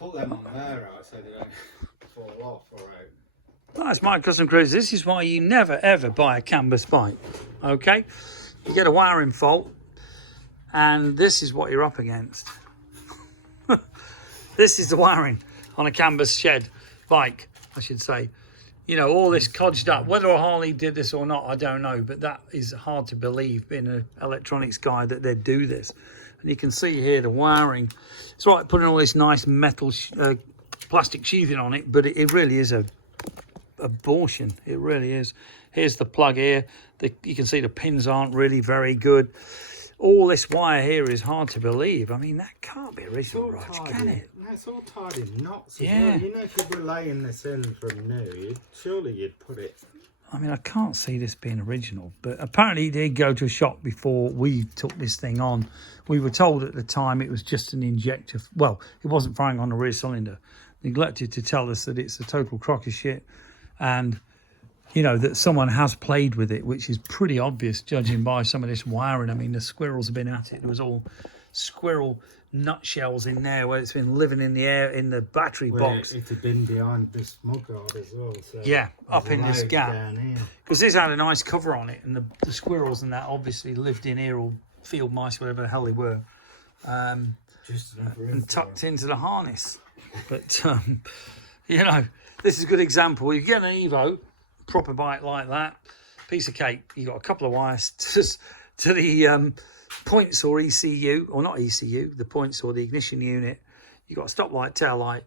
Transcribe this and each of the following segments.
put them on there out so they don't fall off or out. That's my custom cruiser. This is why you never ever buy a canvas bike. Okay, you get a wiring fault, and this is what you're up against. This is the wiring on a canvas shed bike, I should say. You know, all this codged up. Whether a Harley did this or not, I don't know, but that is hard to believe, being an electronics guy, that they'd do this. And you can see here the wiring. It's right putting all this nice metal plastic sheathing on it, but it really is a abortion. It really is. Here's the plug here. You can see the pins aren't really very good. All this wire here is hard to believe. I mean, that can't be original, Rog, can it? No, it's all tied in knots as Yeah. well. You know, if you were laying this in from new, surely you'd put it. I mean, I can't see this being original, but apparently he did go to a shop before we took this thing on. We were told at the time it was just an injector. Well, it wasn't firing on the rear cylinder. Neglected to tell us that it's a total crock of shit, and you know, that someone has played with it, which is pretty obvious judging by some of this wiring. I mean, the squirrels have been at it. There was all squirrel nutshells in there where it's been living in the air in the battery box. It had been behind this mudguard as well. So yeah, up in this gap. Down Because this had a nice cover on it, and the squirrels and that obviously lived in here, or field mice, whatever the hell they were, just and tucked into the harness. But, you know, this is a good example. You get an Evo, proper bike like that, piece of cake. You got a couple of wires to the points or ECU, or not ECU, the points or the ignition unit. You got a stoplight, tail light.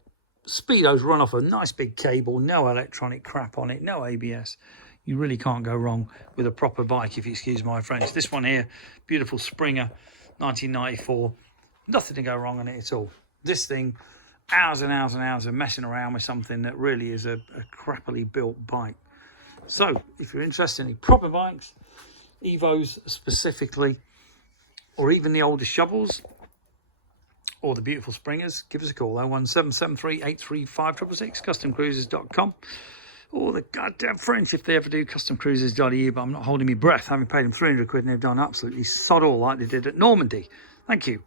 Speedos run off a nice big cable, no electronic crap on it, no ABS. You really can't go wrong with a proper bike, if you excuse my French. This one here, beautiful Springer, 1994. Nothing to go wrong on it at all. This thing, hours and hours and hours of messing around with something that really is a crappily built bike. So, if you're interested in any proper bikes, Evos specifically, or even the older shovels, or the beautiful Springers, give us a call, 01773 835 666, customcruisers.com, or the goddamn French, if they ever do, customcruisers.eu, but I'm not holding my breath, having paid them 300 quid, and they've done absolutely sod all like they did at Normandy. Thank you.